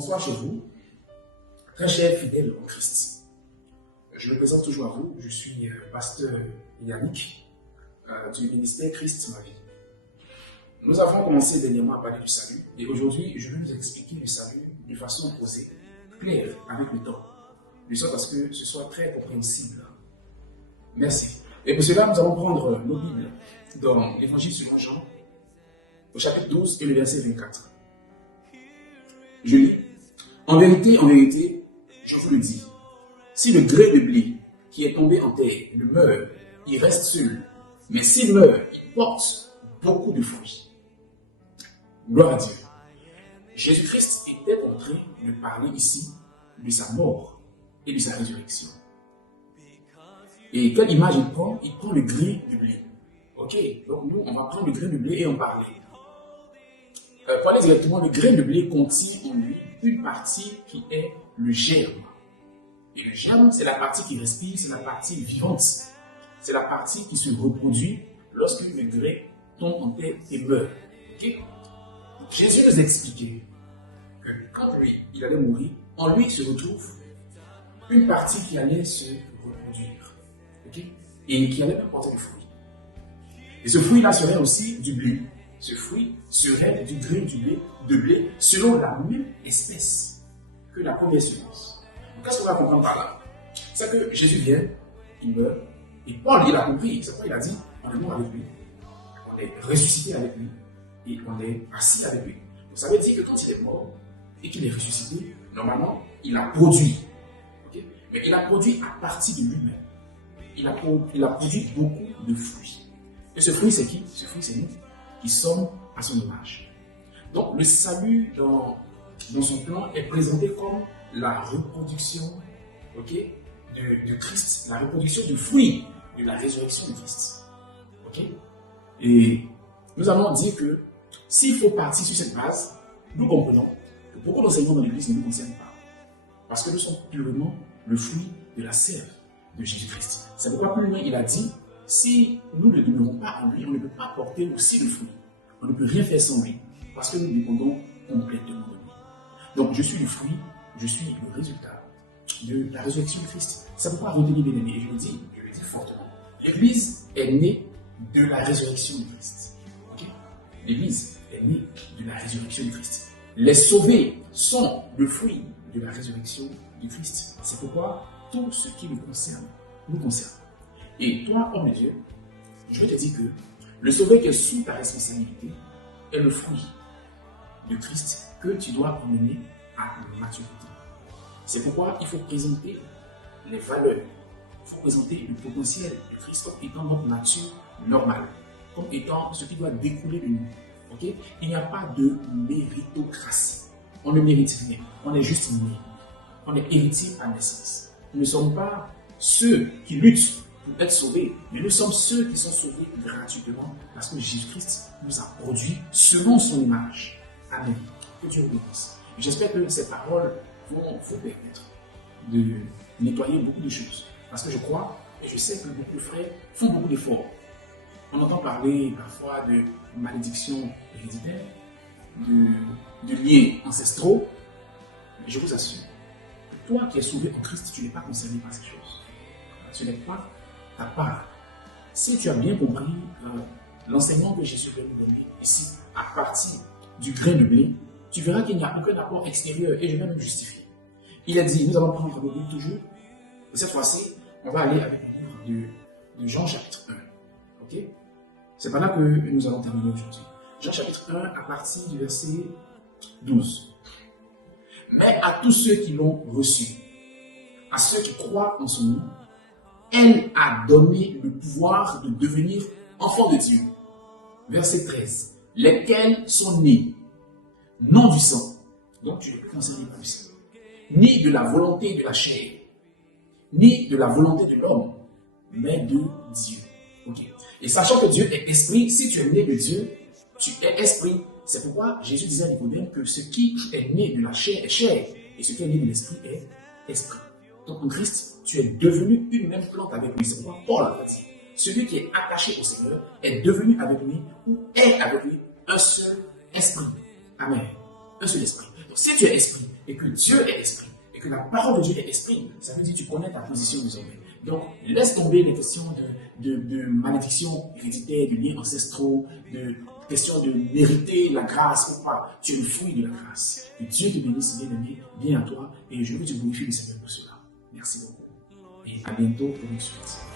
Bonsoir chez vous, très chers fidèles en Christ. Je me présente toujours à vous, je suis pasteur Yannick du ministère Christ ma vie. Nous avons commencé dernièrement à parler du salut et aujourd'hui je vais vous expliquer le salut de façon posée, claire, avec le temps, de sorte à ce que ce soit très compréhensible. Merci. Et pour cela, nous allons prendre nos Bibles dans l'Évangile selon Jean, au chapitre 12 et le verset 24. Je lis. En vérité, je vous le dis, si le gré de blé qui est tombé en terre ne meurt, il reste seul. Mais s'il meurt, il porte beaucoup de fruits. Gloire à Dieu. Jésus-Christ était en train de parler ici de sa mort et de sa résurrection. Et quelle image il prend? Il prend le gré de blé. Ok, donc nous, on va prendre le grain de blé et en parler. Pour aller directement, le grain de blé contient en lui une partie qui est le germe. Et le germe, c'est la partie qui respire, c'est la partie vivante. C'est la partie qui se reproduit lorsque le grain tombe en terre et meurt. Okay? Jésus nous expliquait que quand lui, il allait mourir, en lui se retrouve une partie qui allait se reproduire. Okay? Et qui allait porter du fruit. Et ce fruit-là serait aussi du blé. Ce fruit serait du grain de blé selon la même espèce que la première semence. Qu'est-ce qu'on va comprendre par là? C'est que Jésus vient, il meurt, et Paul, il a compris. C'est pourquoi il a dit, on est mort avec lui, on est ressuscité avec lui, et on est assis avec lui. Donc ça veut dire que quand il est mort, et qu'il est ressuscité, normalement, il a produit. Okay? Mais il a produit à partir de lui-même. Il a produit beaucoup de fruits. Et ce fruit, c'est qui? Ce fruit, c'est nous, qui sommes à son image. Donc, le salut dans son plan est présenté comme la reproduction de Christ, la reproduction du fruit de la résurrection de Christ. Okay? Et nous allons dire que s'il faut partir sur cette base, nous comprenons que beaucoup d'enseignements dans l'Église ne nous concernent pas. Parce que nous sommes purement le fruit de la sève de Jésus-Christ. C'est pourquoi plus loin il a dit, si nous ne demeurons pas en lui, on ne peut pas porter aussi le fruit. On ne peut rien faire sans lui, parce que nous dépendons complètement de lui. Donc je suis le fruit, je suis le résultat de la résurrection de Christ. C'est pourquoi retenez bien aimé, et je le dis fortement, l'Église est née de la résurrection de Christ. Okay? L'Église est née de la résurrection de Christ. Les sauvés sont le fruit de la résurrection de Christ. C'est pourquoi tout ce qui nous concerne. Et toi, homme de Dieu, je te dis que le sauvé qui est sous ta responsabilité est le fruit de Christ que tu dois emmener à la maturité. C'est pourquoi il faut présenter les valeurs, il faut présenter le potentiel de Christ comme étant notre nature normale, comme étant ce qui doit découler de nous. Okay? Il n'y a pas de méritocratie. On ne mérite rien. On est juste né. On est héritier à naissance. Nous ne sommes pas ceux qui luttent pour être sauvés, mais nous sommes ceux qui sont sauvés gratuitement parce que Jésus-Christ nous a produit selon son image. Amen. Que Dieu vous bénisse. J'espère que ces paroles vont vous permettre de nettoyer beaucoup de choses. Parce que je crois et je sais que beaucoup de frères font beaucoup d'efforts. On entend parler parfois de malédiction héréditaire, de liens ancestraux, mais je vous assure, toi qui es sauvé en Christ, tu n'es pas concerné par ces choses. Ce n'est pas ta part. Si tu as bien compris l'enseignement que Jésus veut nous donner ici, à partir du grain de blé, tu verras qu'il n'y a aucun apport extérieur et je vais même justifier. Il a dit, nous allons prendre le livre toujours. Et cette fois-ci, on va aller avec le livre de Jean chapitre 1. Ok? C'est par là que nous allons terminer aujourd'hui. Jean chapitre 1 à partir du verset 12. Mais à tous ceux qui l'ont reçu, à ceux qui croient en son nom, elle a donné le pouvoir de devenir enfants de Dieu. Verset 13. Lesquels sont nés, non du sang, donc tu es concerné par le sang, ni de la volonté de la chair, ni de la volonté de l'homme, mais de Dieu. Okay. Et sachant que Dieu est esprit, si tu es né de Dieu, tu es esprit. C'est pourquoi Jésus disait à Nicodème que ce qui est né de la chair est chair, et ce qui est né de l'esprit est esprit. Donc en Christ, tu es devenu une même plante avec lui. C'est pourquoi Paul a dit, celui qui est attaché au Seigneur est devenu avec lui, ou est avec lui, un seul esprit. Amen. un seul esprit. Donc si tu es esprit et que Dieu est esprit et que la parole de Dieu est esprit, ça veut dire que tu connais ta position désormais. Donc laisse tomber les questions de malédiction héréditaire, de liens ancestraux, de questions de mériter la grâce ou pas. Tu es le fruit de la grâce. Que Dieu te bénisse, bien-aimé, bien à toi, et je veux te glorifier le Seigneur pour cela. Merci beaucoup. Et à bientôt pour une suite.